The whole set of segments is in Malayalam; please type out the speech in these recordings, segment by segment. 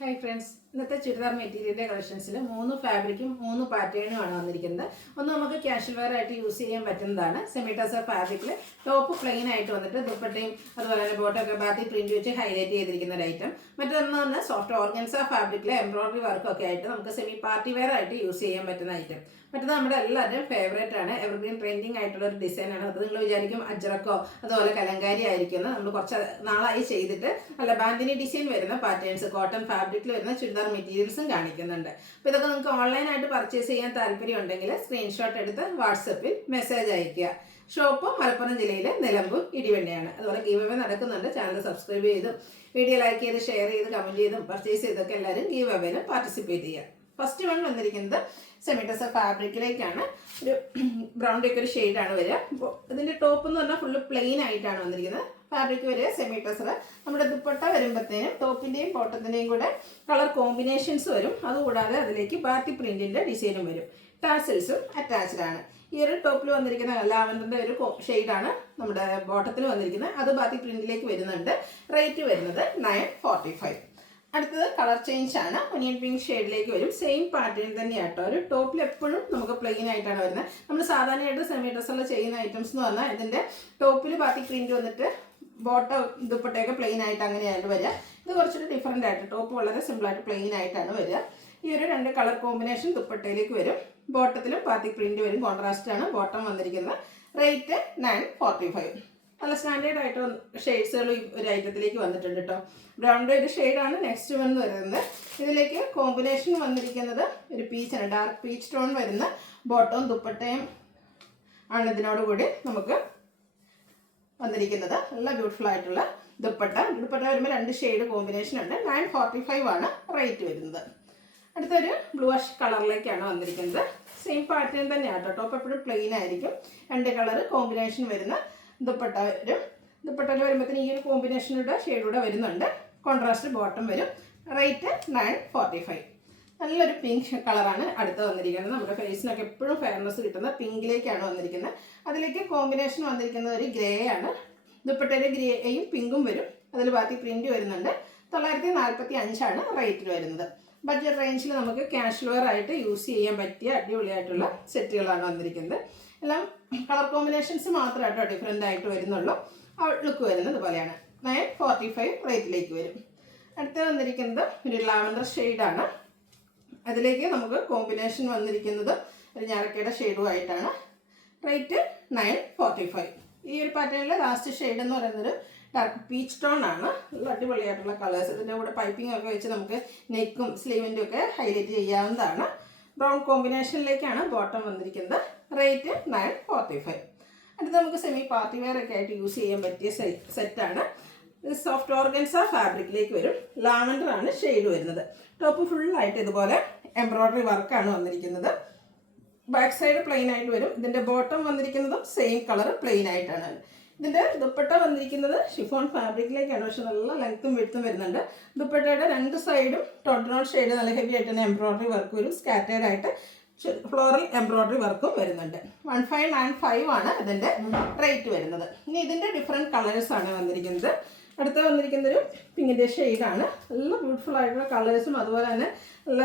ഹായ് ഫ്രണ്ട്സ്, ഇന്നത്തെ ചുരിദാർ മെറ്റീരിയലിൻ്റെ കളക്ഷൻസിൽ 3 ഫാബ്രിക്കും 3 പാറ്റേണുമാണ് വന്നിരിക്കുന്നത്. ഒന്ന് നമുക്ക് ക്യാഷ്വൽ വെയർ ആയിട്ട് യൂസ് ചെയ്യാൻ പറ്റുന്നതാണ്. സെമി ടസർ ഫാബ്രിക്കിൽ ടോപ്പ് പ്ലെയിൻ ആയിട്ട് വന്നിട്ട് ദുപ്പട്ടയും അതുപോലെ തന്നെ ബോട്ടൊക്കെ ബാത്തി പ്രിന്റ് വെച്ച് ഹൈലൈറ്റ് ചെയ്തിരിക്കുന്ന ഒരു ഐറ്റം. മറ്റൊന്ന് തന്നെ സോഫ്റ്റ് ഓർഗൻസ ഫാബ്രിക്കിൽ എംബ്രോയിഡറി വർക്കൊക്കെ ആയിട്ട് നമുക്ക് സെമി പാർട്ടി വെയർ ആയിട്ട് യൂസ് ചെയ്യാൻ പറ്റുന്ന ഐറ്റം. മറ്റത് നമ്മുടെ എല്ലാവരുടെയും ഫേവറേറ്റ് ആണ്, എവർഗ്രീൻ ട്രെൻഡിങ് ആയിട്ടുള്ള ഒരു ഡിസൈനാണ്. അത് നിങ്ങൾ വിചാരിക്കും അജ്രക്കോ അതുപോലെ കലങ്കാരി ആയിരിക്കും. നമ്മൾ കുറച്ച് നാളായി ചെയ്തിട്ട് നല്ല ബാന്തിനി ഡിസൈൻ വരുന്ന പാറ്റേൺസ് കോട്ടൺ ഫാബ്രിക്കിൽ വരുന്ന ചുരിദാർ മെറ്റീരിയൽസും കാണിക്കുന്നുണ്ട്. അപ്പോൾ ഇതൊക്കെ നിങ്ങൾക്ക് ഓൺലൈനായിട്ട് പർച്ചേസ് ചെയ്യാൻ താല്പര്യം ഉണ്ടെങ്കിൽ സ്ക്രീൻഷോട്ട് എടുത്ത് വാട്സപ്പിൽ മെസ്സേജ് അയയ്ക്കുക. ഷോപ്പ് മലപ്പുറം ജില്ലയിലെ നിലമ്പൂർ ഇടിവണ്ണയാണ്. അതുപോലെ ഗീവ് അവേ നടക്കുന്നുണ്ട്. ചാനൽ സബ്സ്ക്രൈബ് ചെയ്തും വീഡിയോ ലൈക്ക് ചെയ്ത് ഷെയർ ചെയ്ത് കമൻറ്റ് ചെയ്തും പർച്ചേസ് ചെയ്തൊക്കെ എല്ലാവരും ഗീവ് അവേയിൽ പാർട്ടിസിപ്പേറ്റ് ചെയ്യുക. ഫസ്റ്റ് വൺ വന്നിരിക്കുന്നത് സെമി ടസർ ഫാബ്രിക്കിലേക്കാണ്. ഒരു ബ്രൗണിൻ്റെ ഒക്കെ ഒരു ഷെയ്ഡാണ് വരിക. അപ്പോൾ ഇതിൻ്റെ ടോപ്പ് എന്ന് പറഞ്ഞാൽ ഫുള്ള് പ്ലെയിൻ ആയിട്ടാണ് വന്നിരിക്കുന്നത്. ഫാബ്രിക് വരിക സെമി ടസർ. നമ്മുടെ ദുപ്പട്ട വരുമ്പോഴത്തേനും ടോപ്പിൻ്റെയും ബോട്ടത്തിൻ്റെയും കൂടെ കളർ കോമ്പിനേഷൻസ് വരും. അതുകൂടാതെ അതിലേക്ക് ബാത്തി പ്രിൻറ്റിൻ്റെ ഡിസൈനും വരും. ടാസൽസും അറ്റാച്ച്ഡ് ആണ്. ഈ ഒരു ടോപ്പിൽ വന്നിരിക്കുന്ന ലാവൻഡറിൻ്റെ ഒരു ഷെയ്ഡാണ് നമ്മുടെ ബോട്ടത്തിൽ വന്നിരിക്കുന്നത്. അത് ബാത്തി പ്രിൻറ്റിലേക്ക് വരുന്നുണ്ട്. റേറ്റ് വരുന്നത് 945. അടുത്തത് കളർ ചേഞ്ച് ആണ്. ഒനിയൻ പിങ്ക് ഷെയ്ഡിലേക്ക് വരും. സെയിം പാറ്റേൺ തന്നെയാണ് കേട്ടോ. ഒരു ടോപ്പിൽ എപ്പോഴും നമുക്ക് പ്ലെയിൻ ആയിട്ടാണ് വരുന്നത്. നമ്മൾ സാധാരണയായിട്ട് സെമി ടസറിൽ ചെയ്യുന്ന ഐറ്റംസ് എന്ന് പറഞ്ഞാൽ ഇതിൻ്റെ ടോപ്പിൽ ബാത്തി പ്രിന്റ് വന്നിട്ട് ബോട്ടം ദുപ്പട്ടയൊക്കെ പ്ലെയിൻ ആയിട്ട് അങ്ങനെയാണ് വരിക. ഇത് കുറച്ചൊരു ഡിഫറെൻ്റ് ആയിട്ട് ടോപ്പ് വളരെ സിമ്പിളായിട്ട് പ്ലെയിൻ ആയിട്ടാണ് വരിക. ഈ ഒരു 2 കളർ കോമ്പിനേഷൻ ദുപ്പട്ടയിലേക്ക് വരും. ബോട്ടത്തിലും ബാത്തി പ്രിന്റ് വരും. കോൺട്രാസ്റ്റ് ആണ് ബോട്ടം വന്നിരിക്കുന്നത്. റേറ്റ് 945. നല്ല സ്റ്റാൻഡേർഡ് ആയിട്ട് ഷെയ്ഡ്സുകൾ ഒരു ഐറ്റത്തിലേക്ക് വന്നിട്ടുണ്ട് കേട്ടോ. ബ്രൗണിൻ്റെ ഒരു ഷെയ്ഡാണ് നെക്സ്റ്റ് വന്ന് വരുന്നത്. ഇതിലേക്ക് കോമ്പിനേഷൻ വന്നിരിക്കുന്നത് ഒരു പീച്ചാണ്, ഡാർക്ക് പീച്ച് ടോൺ വരുന്ന ബോട്ടവും ദുപ്പട്ടയും ആണ് ഇതിനോടുകൂടി നമുക്ക് വന്നിരിക്കുന്നത്. നല്ല ബ്യൂട്ടിഫുൾ ആയിട്ടുള്ള ദുപ്പട്ട വരുമ്പോൾ 2 ഷെയ്ഡ് കോമ്പിനേഷൻ ഉണ്ട്. 945 ആണ് റേറ്റ് വരുന്നത്. അടുത്തൊരു ബ്ലൂഷ് കളറിലേക്കാണ് വന്നിരിക്കുന്നത്. സെയിം പാറ്റേൺ തന്നെയാണ് കേട്ടോ. ടോപ്പ് എപ്പോഴും പ്ലെയിൻ ആയിരിക്കും. 2 കളർ കോമ്പിനേഷൻ വരുന്ന ദുപ്പട്ട വരും. ദുപ്പട്ടയിൽ വരുമ്പോഴത്തേന് ഈ ഒരു കോമ്പിനേഷനുടെ ഷെയ്ഡൂടെ വരുന്നുണ്ട്. കോൺട്രാസ്റ്റ് ബോട്ടം വരും. റേറ്റ് 945. നല്ലൊരു പിങ്ക് കളറാണ് അടുത്ത് വന്നിരിക്കുന്നത്. നമ്മുടെ ഫേസിനൊക്കെ എപ്പോഴും ഫെയർനെസ് കിട്ടുന്ന പിങ്കിലേക്കാണ് വന്നിരിക്കുന്നത്. അതിലേക്ക് കോമ്പിനേഷൻ വന്നിരിക്കുന്നത് ഒരു ഗ്രേ ആണ്. ദുപ്പട്ടയിൽ ഗ്രേയും പിങ്കും വരും. അതിൽ ബാക്കി പ്രിന്റ് വരുന്നുണ്ട്. 945 ആണ് റേറ്റിൽ വരുന്നത്. ബഡ്ജറ്റ് റേഞ്ചിൽ നമുക്ക് ക്യാഷ്വൽ വെയർ ആയിട്ട് യൂസ് ചെയ്യാൻ പറ്റിയ അടിപൊളിയായിട്ടുള്ള സെറ്റുകളാണ് വന്നിരിക്കുന്നത്. എല്ലാം കളർ കോമ്പിനേഷൻസ് മാത്രമായിട്ടോ ഡിഫറെൻ്റ് ആയിട്ട് വരുന്നുള്ളൂ. ലുക്ക് വരുന്നത് പോലെയാണ്. 945 റേറ്റിലേക്ക് വരും. അടുത്ത് വന്നിരിക്കുന്നത് ഒരു ലാവൻഡർ ഷെയ്ഡാണ്. അതിലേക്ക് നമുക്ക് കോമ്പിനേഷൻ വന്നിരിക്കുന്നത് ഒരു ഞാറക്കയുടെ ഷെയ്ഡുമായിട്ടാണ്. റേറ്റ് 945. ഈ ഒരു പാറ്റേണിൽ ലാസ്റ്റ് ഷെയ്ഡ് എന്ന് പറയുന്നത് ഡാർക്ക് പീച്ച് ടോൺ ആണ്. നല്ല അടിപൊളിയായിട്ടുള്ള കളേഴ്സ്. ഇതിൻ്റെ കൂടെ പൈപ്പിംഗ് ഒക്കെ വെച്ച് നമുക്ക് നെക്കും സ്ലീവിൻ്റെ ഒക്കെ ഹൈലൈറ്റ് ചെയ്യാവുന്നതാണ്. ബ്രൗൺ കോമ്പിനേഷനിലേക്കാണ് ബോട്ടം വന്നിരിക്കുന്നത്. റേറ്റ് 945. അടുത്ത് നമുക്ക് സെമി പാർട്ടി വെയർ ഒക്കെ ആയിട്ട് യൂസ് ചെയ്യാൻ പറ്റിയ സെറ്റാണ്. ഇത് സോഫ്റ്റ് ഓർഗൻസ ഫാബ്രിക്കിലേക്ക് വരും. ലാവൻഡർ ആണ് ഷെയ്ഡ് വരുന്നത്. ടോപ്പ് ഫുള്ളായിട്ട് ഇതുപോലെ എംബ്രോയിഡറി വർക്കാണ് വന്നിരിക്കുന്നത്. ബാക്ക് സൈഡ് പ്ലെയിൻ ആയിട്ട് വരും. ഇതിൻ്റെ ബോട്ടം വന്നിരിക്കുന്നതും സെയിം കളർ പ്ലെയിൻ ആയിട്ടാണ്. ഇതിൻ്റെ ദുപ്പട്ട വന്നിരിക്കുന്നത് ഷിഫോൺ ഫാബ്രിക്കിലേക്കാണ്. പക്ഷെ നല്ല ലെങ്ത്തും വിഡ്ത്തും വരുന്നുണ്ട്. ദുപ്പട്ടയുടെ 2 സൈഡും ടോട്ടൺ ഷെയ്ഡ് നല്ല ഹെവി ആയിട്ട് തന്നെ എംബ്രോയിഡറി വർക്ക് വരും. സ്കാറ്റേർഡ് ആയിട്ട് ഫ്ലോറൽ എംബ്രോയിഡറി വർക്കും വരുന്നുണ്ട്. 1595 ആണ് ഇതിൻ്റെ റേറ്റ് വരുന്നത്. ഇനി ഇതിൻ്റെ ഡിഫറെൻറ്റ് കളേഴ്സാണ് വന്നിരിക്കുന്നത്. അടുത്ത വന്നിരിക്കുന്നത് ഒരു പിങ്കിൻ്റെ ഷെയ്ഡാണ്. നല്ല ബ്യൂട്ടിഫുൾ ആയിട്ടുള്ള കളേഴ്സും അതുപോലെ തന്നെ നല്ല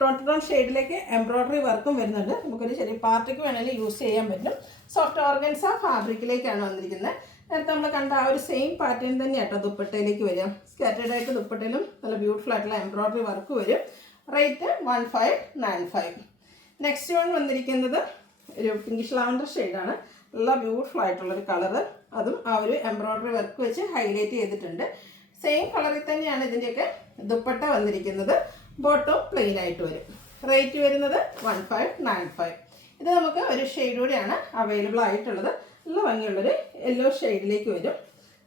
ടോൺ ഷെയ്ഡിലേക്ക് എംബ്രോയിഡറി വർക്കും വരുന്നുണ്ട്. നമുക്കൊരു ചെറിയ പാർട്ടിക്ക് വേണമെങ്കിൽ യൂസ് ചെയ്യാൻ പറ്റും. സോഫ്റ്റ് ഓർഗൻസ ഫാബ്രിക്കിലേക്കാണ് വന്നിരിക്കുന്നത്. നേരത്തെ നമ്മൾ കണ്ട ആ ഒരു സെയിം പാറ്റേൺ തന്നെയാട്ടോ ദുപ്പട്ടയിലേക്ക് വരും. സ്കാറ്റേർഡ് ആയിട്ട് ദുപ്പട്ടയിലും നല്ല ബ്യൂട്ടിഫുൾ ആയിട്ടുള്ള എംബ്രോയിഡറി വർക്ക് വരും. റേറ്റ് 1595. നെക്സ്റ്റ് വൺ വന്നിരിക്കുന്നത് ഒരു പിങ്കിഷ് ലാവൻഡർ ഷെയ്ഡാണ്. നല്ല ബ്യൂട്ടിഫുൾ ആയിട്ടുള്ളൊരു കളറ്. അതും ആ ഒരു എംബ്രോയിഡറി വർക്ക് വെച്ച് ഹൈലൈറ്റ് ചെയ്തിട്ടുണ്ട്. സെയിം കളറിൽ തന്നെയാണ് ഇതിൻ്റെയൊക്കെ ദുപ്പട്ട വന്നിരിക്കുന്നത്. ബോട്ടം പ്ലെയിൻ ആയിട്ട് വരും. റേറ്റ് വരുന്നത് 1595. ഇത് നമുക്ക് ഒരു ഷെയ്ഡ് കൂടിയാണ് അവൈലബിൾ ആയിട്ടുള്ളത്. നല്ല ഭംഗിയുള്ളൊരു യെല്ലോ ഷെയ്ഡിലേക്ക് വരും.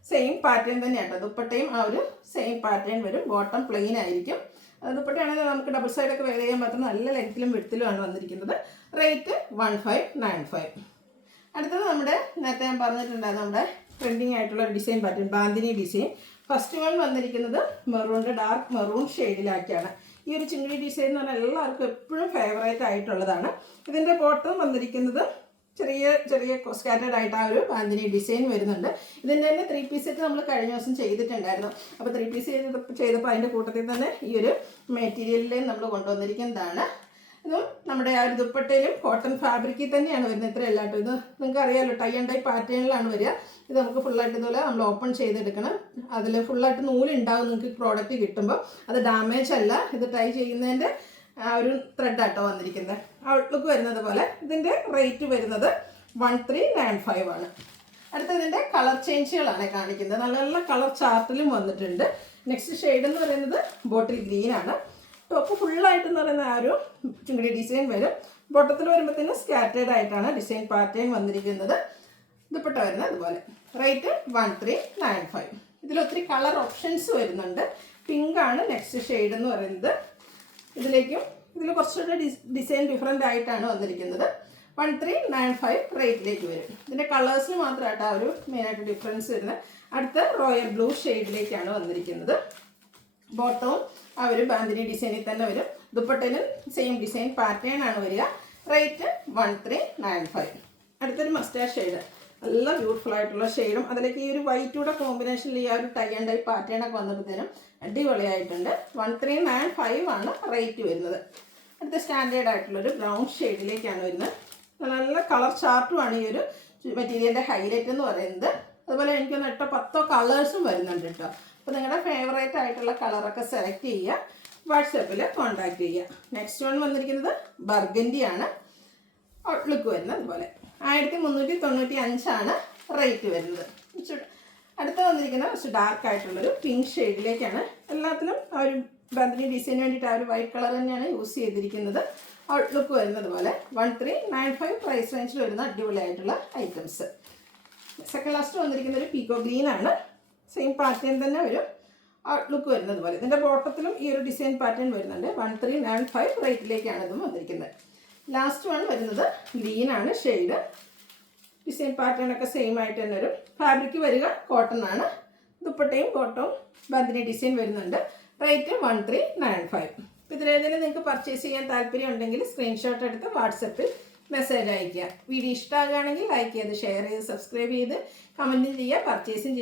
സെയിം പാറ്റേൺ തന്നെയാണ് കേട്ടോ. ദുപ്പട്ടയും ആ ഒരു സെയിം പാറ്റേൺ വരും. ബോട്ടം പ്ലെയിൻ ആയിരിക്കും. ദുപ്പട്ടയാണെങ്കിൽ നമുക്ക് ഡബിൾ സൈഡൊക്കെ വെയർ ചെയ്യാൻ പറ്റുന്ന നല്ല ലെങ്ത്തിലും വിഡ്ത്തിലുമാണ് വന്നിരിക്കുന്നത്. റേറ്റ് 1595. അടുത്തത് നമ്മുടെ നേരത്തെ ഞാൻ പറഞ്ഞിട്ടുണ്ടായിരുന്നു നമ്മുടെ ട്രെൻഡിങ് ആയിട്ടുള്ള ഒരു design pattern bandhani design. First one വന്നിരിക്കുന്നത് മെറൂണിൻ്റെ ഡാർക്ക് മെറൂൺ ഷെയ്ഡിലാക്കിയാണ്. ഈ ഒരു ചിങ്കിടി ഡിസൈൻ എന്ന് പറഞ്ഞാൽ എല്ലാവർക്കും എപ്പോഴും ഫേവറേറ്റ് ആയിട്ടുള്ളതാണ്. ഇതിൻ്റെ ബോട്ടം വന്നിരിക്കുന്നത് ചെറിയ ചെറിയ സ്കാറ്റേഡ് ആയിട്ട് ആ ഒരു ബാന്തിനി ഡിസൈൻ വരുന്നുണ്ട്. ഇതിൻ്റെ തന്നെ 3 പീസ് സെറ്റ് നമ്മൾ കഴിഞ്ഞ ദിവസം ചെയ്തിട്ടുണ്ടായിരുന്നു. അപ്പോൾ 3 പീസ് ചെയ്തപ്പോൾ അതിൻ്റെ കൂട്ടത്തിൽ തന്നെ ഈ ഒരു മെറ്റീരിയലിൽ നമ്മൾ കൊണ്ടുവന്നിരിക്കുന്നതാണ്. ഇതും നമ്മുടെ ആ ഒരു ദുപ്പട്ടയിലും കോട്ടൺ ഫാബ്രിക്കിൽ തന്നെയാണ് വരുന്നത്. ഇത്രയല്ല കേട്ടോ, ഇത് നിങ്ങൾക്ക് അറിയാമല്ലോ, ടൈ ആൻഡ് ഡൈ പാറ്റേണിലാണ് വരിക. ഇത് നമുക്ക് ഫുള്ളായിട്ട് ഇതുപോലെ നമ്മൾ ഓപ്പൺ ചെയ്തെടുക്കണം. അതിൽ ഫുള്ളായിട്ട് നൂലുണ്ടാവും നിങ്ങൾക്ക് പ്രോഡക്റ്റ് കിട്ടുമ്പോൾ. അത് ഡാമേജ് അല്ല, ഇത് ടൈ ചെയ്യുന്നതിൻ്റെ ആ ഒരു ത്രെഡാട്ടോ വന്നിരിക്കുന്നത്. ഔട്ട്ലുക്ക് വരുന്നത് പോലെ. ഇതിൻ്റെ റേറ്റ് വരുന്നത് 1395 ആണ്. അടുത്തതിൻ്റെ കളർ ചേഞ്ചുകളാണ് കാണിക്കുന്നത്. നല്ല നല്ല കളർ ചാർട്ടിലും വന്നിട്ടുണ്ട്. നെക്സ്റ്റ് ഷെയ്ഡ് എന്ന് പറയുന്നത് ബോട്ടിൽ ഗ്രീൻ ആണ്. ടോപ്പ് ഫുള്ളായിട്ടെന്ന് പറയുന്ന ആ ഒരു ചിങ്ങടി ഡിസൈൻ വരും. ബോട്ടത്തിൽ വരുമ്പോഴത്തേനും സ്കാറ്റേഡ് ആയിട്ടാണ് ഡിസൈൻ പാറ്റേൺ വന്നിരിക്കുന്നത്. ദുപ്പട്ട വരുന്നത് അതുപോലെ. റേറ്റ് 1395. ഇതിലൊത്തിരി കളർ ഓപ്ഷൻസ് വരുന്നുണ്ട്. പിങ്ക് ആണ് നെക്സ്റ്റ് ഷെയ്ഡ് എന്ന് പറയുന്നത്. ഇതിൽ കുറച്ചുകൂടെ ഡിസൈൻ ഡിഫറെൻ്റ് ആയിട്ടാണ് വന്നിരിക്കുന്നത്. 1395 റേറ്റിലേക്ക് വരും. ഇതിൻ്റെ കളേഴ്സിന് മാത്രമായിട്ട് ആ ഒരു മെയിനായിട്ട് ഡിഫറൻസ് വരുന്നത്. അടുത്ത റോയൽ ബ്ലൂ ഷെയ്ഡിലേക്കാണ് വന്നിരിക്കുന്നത്. ബോട്ടവും ആ ഒരു ബാന്തിനി ഡിസൈനിൽ തന്നെ വരും. ദുപ്പട്ടയിലും സെയിം ഡിസൈൻ പാറ്റേൺ ആണ് വരിക. റേറ്റ് 1395. അടുത്തൊരു മസ്റ്റാർഡ് ഷെയ്ഡ്, നല്ല ബ്യൂട്ടിഫുൾ ആയിട്ടുള്ള ഷെയ്ഡും അതിലേക്ക് ഈ ഒരു വൈറ്റൂടെ കോമ്പിനേഷനിൽ ഈ ആ ഒരു ടൈ ആൻഡ് ഡൈ പാറ്റേൺ ഒക്കെ വന്നപ്പോഴത്തേനും അടിപൊളിയായിട്ടുണ്ട്. 1395 ആണ് റേറ്റ് വരുന്നത്. അടുത്ത സ്റ്റാൻഡേർഡ് ആയിട്ടുള്ളൊരു ബ്രൗൺ ഷെയ്ഡിലേക്കാണ് വരുന്നത്. നല്ല കളർ ചാർട്ടുമാണ് ഈ ഒരു മെറ്റീരിയലിൻ്റെ ഹൈലൈറ്റ് എന്ന് പറയുന്നത്. അതുപോലെ എനിക്കൊന്ന് 8-10 കളേഴ്സും വരുന്നുണ്ട് കേട്ടോ. അപ്പോൾ നിങ്ങളുടെ ഫേവറേറ്റ് ആയിട്ടുള്ള കളറൊക്കെ സെലക്ട് ചെയ്യുക, വാട്സാപ്പിൽ കോൺടാക്ട് ചെയ്യുക. നെക്സ്റ്റ് വൺ വന്നിരിക്കുന്നത് ബർഗൻഡി ആണ്. ഔട്ട്ലുക്ക് വരുന്നത് അതുപോലെ. 1395 ആണ് റേറ്റ് വരുന്നത്. അടുത്ത വന്നിരിക്കുന്നത് കുറച്ച് ഡാർക്ക് ആയിട്ടുള്ളൊരു പിങ്ക് ഷെയ്ഡിലേക്കാണ്. എല്ലാത്തിലും ആ ഒരു ബാന്തിനി ഡിസൈന് വേണ്ടിയിട്ട് ആ ഒരു വൈറ്റ് കളർ തന്നെയാണ് യൂസ് ചെയ്തിരിക്കുന്നത്. ഔട്ട്ലുക്ക് വരുന്നത് പോലെ. 1395 പ്രൈസ് റേഞ്ചിൽ വരുന്ന അടിപൊളിയായിട്ടുള്ള ഐറ്റംസ്. സെക്കൻഡ് ലാസ്റ്റ് വന്നിരിക്കുന്ന ഒരു പീക്കോ ഗ്രീൻ ആണ്. സെയിം പാറ്റേൺ തന്നെ വരും. ഔട്ട്ലുക്ക് വരുന്നത് പോലെ. ഇതിൻ്റെ ബോട്ടത്തിലും ഈ ഒരു ഡിസൈൻ പാറ്റേൺ വരുന്നുണ്ട്. 1395 റേറ്റിലേക്കാണ് ഇതും വന്നിരിക്കുന്നത്. ലാസ്റ്റ് വൺ വരുന്നത് ഗ്രീൻ ആണ് ഷെയ്ഡ്. ഡിസൈൻ പാറ്റേൺ ഒക്കെ സെയിം ആയിട്ട് തന്നെ വരും. ഫാബ്രിക് വരിക കോട്ടൺ ആണ്. ദുപ്പട്ടയും കോട്ടവും ബാന്തിനി ഡിസൈൻ വരുന്നുണ്ട്. റേറ്റ് 1395. ഇപ്പോൾ ഇതിലേതെങ്കിലും നിങ്ങൾക്ക് പർച്ചേസ് ചെയ്യാൻ താല്പര്യം ഉണ്ടെങ്കിൽ സ്ക്രീൻഷോട്ട് എടുത്ത് വാട്സപ്പിൽ മെസ്സേജ് അയയ്ക്കുക. വീഡിയോ ഇഷ്ടമാകുകയാണെങ്കിൽ ലൈക്ക് ചെയ്ത് ഷെയർ ചെയ്ത് സബ്സ്ക്രൈബ് ചെയ്ത് കമൻറ്റ് ചെയ്യുക. പർച്ചേസിങ്